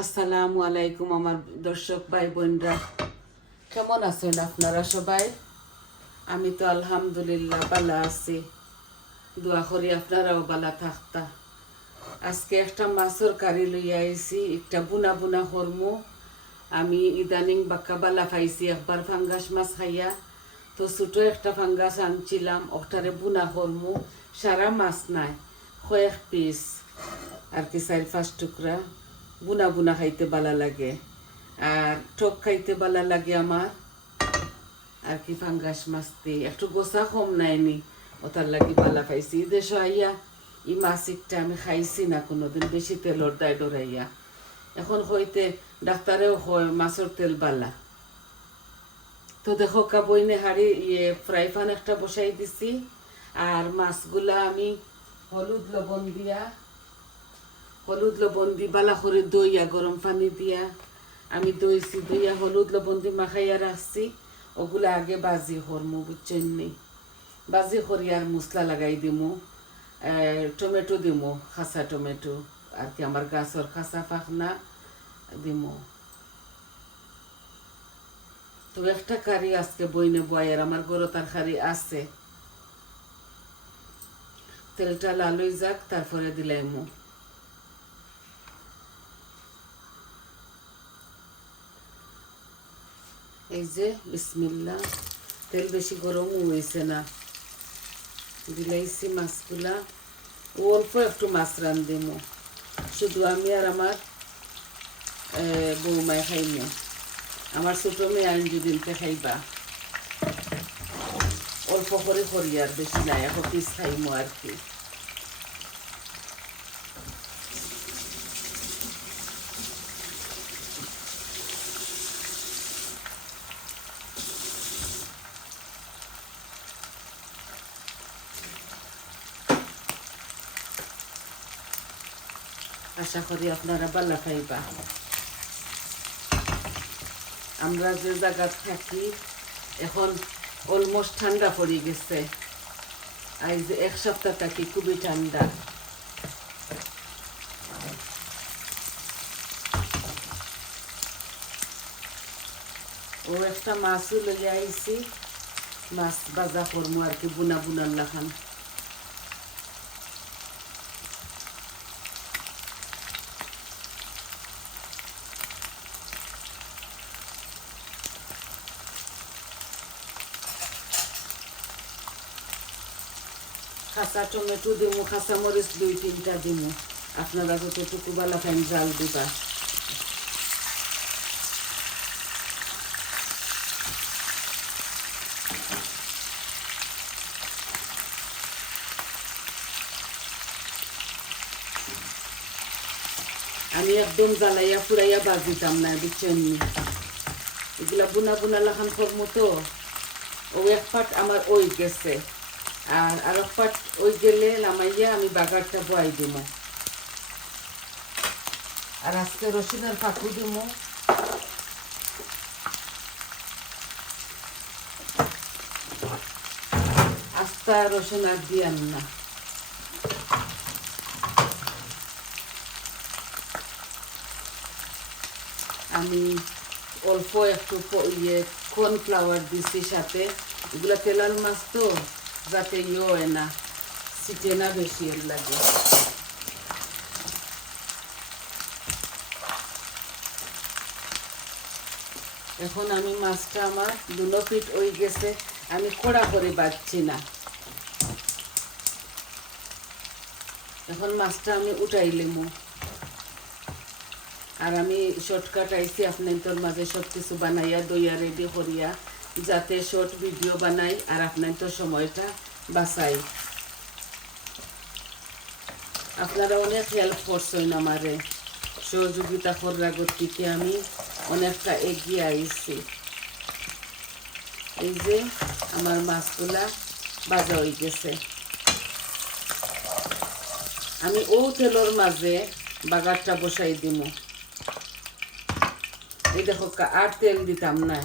আসসালামু আলাইকুম আমার দর্শক ভাই বোনরা। কেমন আছেন আপনারা সবাই? আমি তো আলহামদুলিল্লাহ বালা আছি। দোয়া করি আপনারাও বালা থাকতা। আজকে একটা মাছের কারি লইয়া আইছি, একটা বুনা বুনা হরমু আমি ইদানিং বাক্কা বালা খাইছি একবার ফাঙ্গাস মাছ খাইয়া। তো ছোটো একটা ফাঙ্গাস আনছিলাম, ওটারে বুনা হরমু সারা মাছ নাই, কয়েক পিস। আর কি চার পাঁচ টুকরা। বুনা বুনা খাইতে ভালো লাগে। আর টক খাইতে ভালো লাগে আমার। আর কি ফাঙ্গাস মাছতে। একটু গোসা কম নাইনি। ওটার লাগি ভালো খাইছি দেশ আইয়া ই মাছিকটা আমি খাইছি না কোনোদিন। বেশি তেলর দায় ডরাইয়া। এখন হইতে ডাক্তারেও হয় মাছের তেল বালা। তো দেখো কাবইনে হাড়ি ইয়ে ফ্রাই প্যান একটা বসাই দিছি। আর মাছগুলা আমি হলুদ লবণ দিয়া হলুদ লবণ দি বালা করে দইয়া, গরম পানি দিয়া। আমি দইছি, দইয়া হলুদ লবণ দি মাখাইয়া রাখছি। ওগুলা আগে বাজি করমু, বুঝছেন নি? বাজি করি আর মশলা লাগাই দিমু। টমেটো দিমু, খাসা টমেটো। আর কি আমার গাছর খাসা ফাখনা দিমু। তো একটা কারি আজকে বইনে বয়ের আমার গরো তরকারি আছে। তেলটা লালই যাক, তারপরে দিলাইমু। এই যে বিসমিল্লা তেল বেশি গরম হয়েছে না দিলাইছি মাছগুলা অল্প একটু মাছ রান্ধিমু শুধু আমি আর আমার বৌমায় খাইমু আমার ছোট মেয়ে আইন দুদিনকে খাইবা অল্প করে করি আর বেশি নাই এখন পিস খাইমু আর কি আশা করি আপনারা বালা খাইবা। আমরা যে জায়গা থাকি, এখন অলমোস্ট ঠান্ডা পড়ে গেছে। আজ এক সপ্তাহ থাকি খুবই ঠান্ডা। ও একটা মাছও লইয়া আইছি, মাছ বাজা করমু আর কি বুনা বুনার লাখান খাসা টমেটো দিমু দুই, তিনটা দিমু। আপনারা যতটুকু জাল দিবা। আমি একদম জ্বালাইয়া ফুরাইয়া বাজিতাম না, বুঝছেন এগুলা বুনা বুনা লাখান করমু তো। ও এক পাট আমার ওই গেছে। আর আর পাট ওই গেলে লামাইয়া আমি বাগারটা বয়াই দিব। আর আজকে রসুনের ফাঁকু দিব। আস্তা রসুন আর দিয়াম না। আমি অল্প একটু ইয়ে কর্নফ্লাওয়ার দিছি সাথে। এগুলা তেলাল মাছ তো। যাতে ইয়ে হয় না সিটে না লাগে এখন আমি মাছটা আমার দুনো ফিট ওই গেছে আমি কড়া করে বাজছি না এখন মাছটা আমি উঠাই লেমু আর আমি শর্টকাট আইছি আপনার মাঝে সব কিছু বানাইয়া দইয়া রেডি করিয়া যাতে শর্ট ভিডিও বানাই আর আপনার তো সময়টা বাঁচাই। আপনারা অনেক হেল্প করছেন আমারে। সহযোগিতা করার গতিকে আমি অনেকটা এগিয়ে আইছি। এই যে আমার মাছগুলা বাজা হয়ে গেছে। আমি ও তেলর মাঝে বাগারটা বসাই দিমু। এই দেখো আর তেল দিতাম না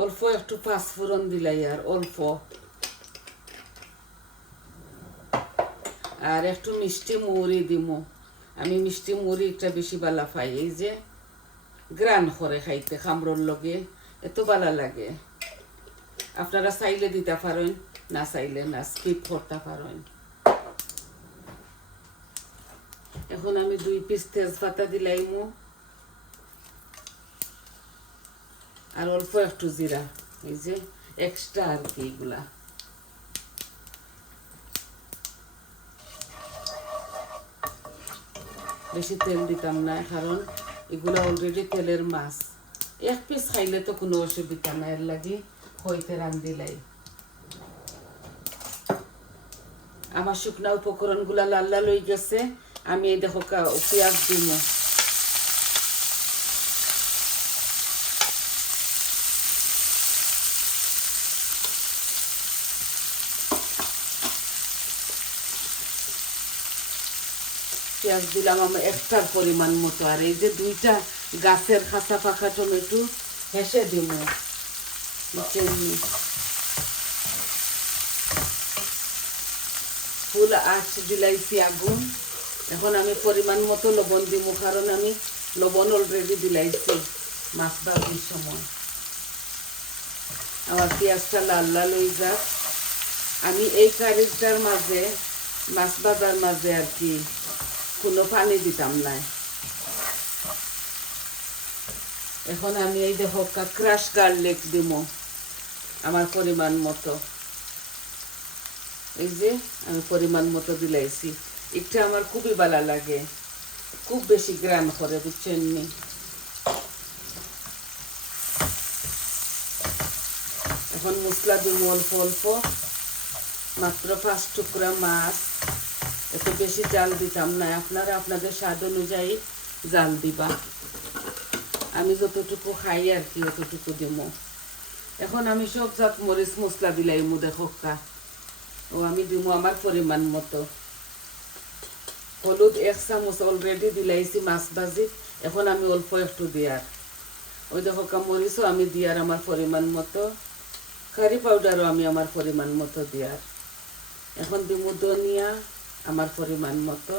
অল্প একটু পাঁচফোড়ন দিলাই আর অল্প। আর একটু মিষ্টি মুড়ি দিমু। আমি মিষ্টি মুড়ি একটা বেশি বালা পাই, এই যে গ্রান করে খাইতে খামরোর লগে, এত বালা লাগে। আপনারা চাইলে দিতে পারেন, না চাইলে না স্কিপ করতে পারেন। এখন আমি দুই পিস তেজপাতা দিলাইমু। আর অল্প একটু জিরা, এই যে এক্সট্রা আর কি এগুলা। বেশি তেল দিতাম না, কারণ এগুলা অলরেডি তেলের মাছ। এক পিস খাইলে তো কোনো অসুবিধা নাই, এর লাগি হইতে রান্ধিলাই আমার শুকনা উপকরণগুলা লাল লাল হয়ে গেছে, আমি দেখো পেঁয়াজ দিব পেঁয়াজ দিলাম আমার একটার পরিমাণ মতো। আর এই যে দুইটা গাছের খাসা পাকা টমেটো, হেসে দিব ফুল আঁচ দিলাইছি আগুন এখন আমি পরিমাণ মতো লবণ দিব কারণ আমি লবণ অলরেডি দিলাইছি মাছ ভাজির সময়। আমার পেঁয়াজটা লাল লাল হয়ে যাক। আমি এই কারিটার মাঝে, মাছ ভাজার মাঝে আর কি কোনো পানি দিতাম না এখন আমি এই দেখো ক্রাশ গার্লিক দিব আমার পরিমাণ মতো। এই যে আমি পরিমাণ মতো দিলাইছি। এটা আমার খুবই ভালো লাগে। খুব বেশি গ্রাম করে, বুঝছেন নি? এখন মশলা দিব অল্প অল্প, মাত্র পাঁচ টুকরা মাছ। এত বেশি জাল দিতাম না, আপনারা আপনাদের স্বাদ অনুযায়ী জাল দিবা। আমি যতটুকু খাই আর কি, অতটুকু দিব এখন আমি সব জাত মরিচ মশলা দিলাই মু, দেখো কা। ও, আমি দিব আমার পরিমাণ মতো। হলুদ এক চামচ অলরেডি দিলাইছি মাছ ভাজি, এখন আমি অল্প একটু দিয়ার। ওই দেখো মরিচও আমি দিয়ার আমার পরিমাণ মতো। কারি পাউডারও আমি আমার পরিমাণ মতো দিয়ার। এখন দিব ধনিয়া আমার পরিমাণ মতো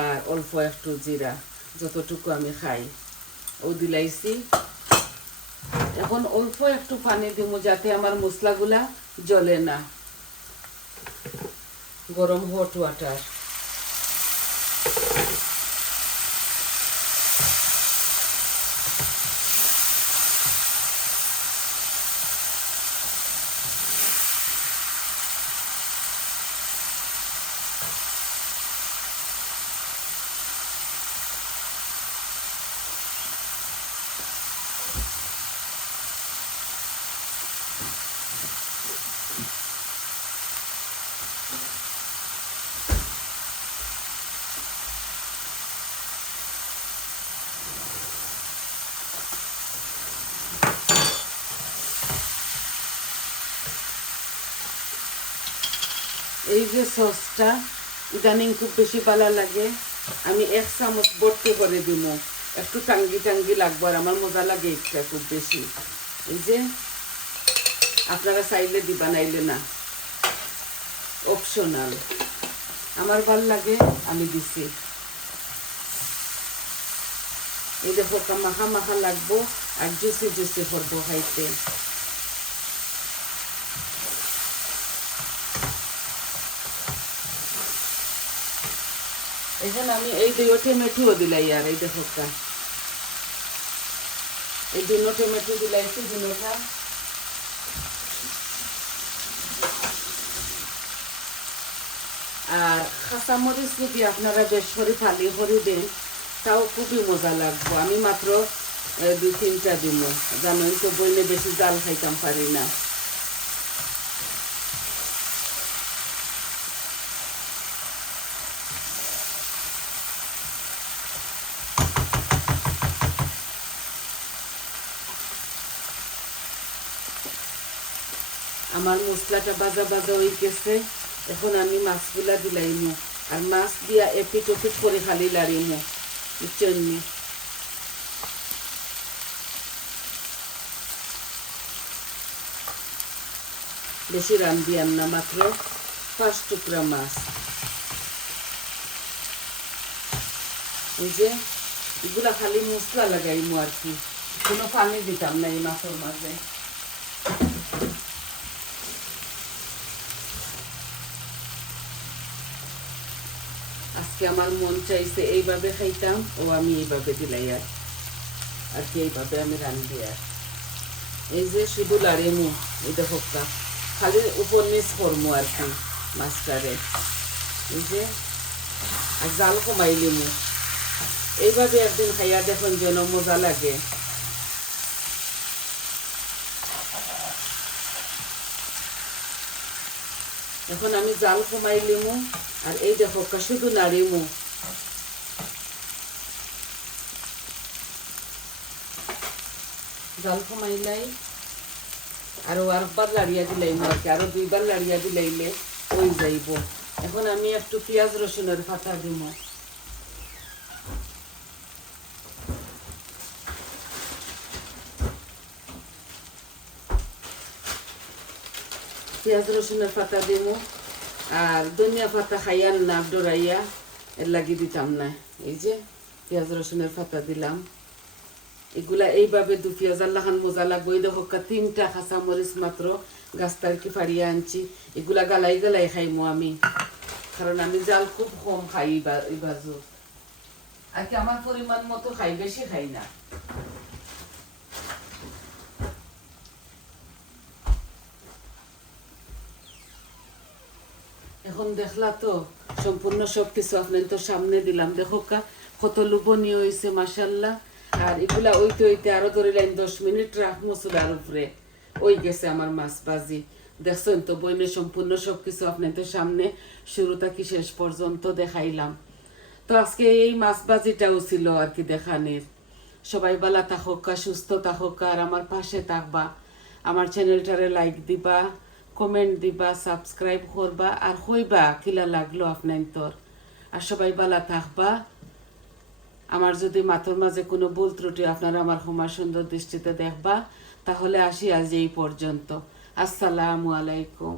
আর অল্প একটু জিরা, যতটুকু আমি খাই। ও দিলাইছি। এখন অল্প একটু পানি দিব যাতে আমার মশলাগুলা জ্বলে না। গরম হট ওয়াটার এই যে সসটা, ইদানিং খুব বেশি ভালো লাগে। আমি এক চামচ ভর্তি করে দিব। একটু টাঙ্গি টাঙ্গি লাগবো আর আমার মজা লাগে এটা খুব বেশি। এই যে, আপনারা চাইলে দিবা, নাইলে না। অপশনাল আমার ভালো লাগে, আমি দিছি। এই দেখো মাখা মাখা লাগবো আর জুসি জুসি করব খাইতে। এখন আমি এই দুই টমেটো দিলাই আর এই দেখো এই দুনো টমেটো দিলাইছি দুনোটা আর খাসা মরিচ যদি আপনারা বেশ করে ফালি করে দেন, তাও খুবই মজা লাগবো। আমি মাত্র দুই তিনটা দিব জানোই তো বইলে বেশি জাল খাইতাম পারি না। আমার মশলাটা বাজা বাজা হয়ে গেছে। এখন আমি মাছগুলা দিলাইমু আর মাছ দিয়া এপিট ওপিট করে খালি লাড়িমু নি? বেশি রান দিয়াম না, মাত্র পাঁচ টুকরা মাছ। এই যে এগুলা খালি মশলা লাগাইমু আর কি। কোনো পানি দিতাম না এই মাছের মাঝে। আজকে আমার মন চাইছে এইভাবে খাইতাম, ও আমি এইভাবে দিলাই আর। আর কি এইভাবে আমি রান্ধি আর। এই যে শুধু লাড়িমু এই দেখো কা। খালি নিচ করমু আর কি মাছটারে এই যে, আর জাল কমাইলিমু এইভাবে একদিন খাইয়া দেখুন যেন মজা লাগে। এখন আমি জাল কমাইলিমু আর এই দেখো শুধু নাড়িমু জল কমাইলাই আরও আরেকবার লাড়িয়া দিলাইম আর কি আরও দুইবার লাড়িয়া দিলাইলে ওই যাইব। এখন আমি একটু পেঁয়াজ রসুনের পাতা দিব পেঁয়াজ রসুনের পাতা দিব আর ধনিয়া পাতা খাইয়ার না ডরাইয়া এর লাগি দিতাম না। এই যে পেঁয়াজ রসুনের পাতা দিলাম। এগুলা এইভাবে দু পেঁয়াজ আল্লাহান মজা লাগবো। এই দেখো তিনটা খাসা মরিচ মাত্র গাছটার কি ফাড়িয়ে আনছি। এগুলা গালাই গালাই খাইমো আমি। কারণ আমি জাল খুব কম খাই বাজু আর কি আমার পরিমাণ মতো খাই, বেশি খাই না। এখন দেখলা তো সম্পূর্ণ সব কিছু আপনার তো সামনে দিলাম। দেখো কা, কত লোভনীয় হয়েছে মাসাল্লাহ আর এগুলা ওইতে ওইতে আরও ধরে লাইন দশ মিনিট রাখ মসুলার উপরে। ওই গেছে আমার মাছ বাজি দেখছেন তো, বইনে সম্পূর্ণ সব কিছু আপনার তো সামনে, শুরু থাকি শেষ পর্যন্ত দেখাইলাম। তো আজকে এই মাছ বাজিটাও ছিল আর কি দেখানের। সবাই বালা থাকা সুস্থ থাকা আর আমার পাশে থাকবা। আমার চ্যানেলটারে লাইক দিবা। কমেন্ট দিবা সাবস্ক্রাইব করবা, আর হইবা কিলা লাগল আপনার তোর আর সবাই বালা থাকবা। আমার যদি মাথার মাঝে কোনো ভুল ত্রুটি, আপনারা আমার ক্ষমা সুন্দর দৃষ্টিতে দেখবা। তাহলে আসি আজ এই পর্যন্ত। আসসালামু আলাইকুম।